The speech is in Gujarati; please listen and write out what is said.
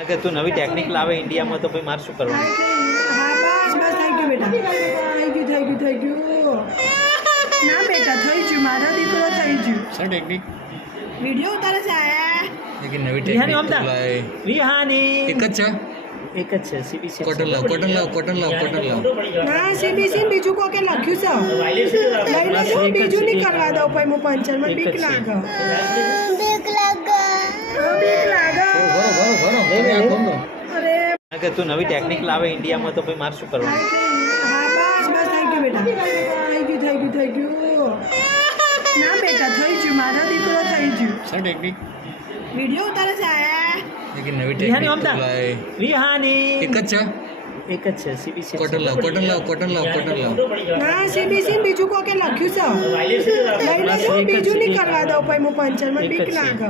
કે તું નવી ટેકનિક લાવે ઇન્ડિયામાં તો ભાઈ મારે શું કરવાનું? હા બસ બસ થઈ ગયું બેટા થઈ ગયું ના બેટા થઈ ગયું મારો દીકરો થઈ ગયું સર ટેકનિક વિડીયો ઉતારે છે આયા લેકિન નવી વિહાની ટેકનિક મમતા વિહાની એક જ છે એક જ છે સીબીસી કોટન લાવ ના સીબીસી બીજું કોકે લખ્યું છે લઈ લેજો બીજું નહીં કરવા દઉં પછી હું પંચરમાં બીક લાગે અરે કે તું નવી ટેકનિક લાવે ઇન્ડિયામાં તો ભાઈ મારે શું કરવાનું? હા બસ બસ થઈ ગયું બેટા થઈ ગયું ના બેટા થઈ ગયું મારો દીકરો થઈ ગયું સર ટેકનિક વિડીયો ઉતારે છે આયા લેકિન નવી વિહાની ટેકનિક મમતા વિહાની એક જ છે એક જ છે સીબીસી કોટન લાવ ના સીબીસી બીજું કોકે લખ્યું છે લઈ લેજો બીજું નહીં કરવા દઉં પછી હું પંચરમાં બીક લાગે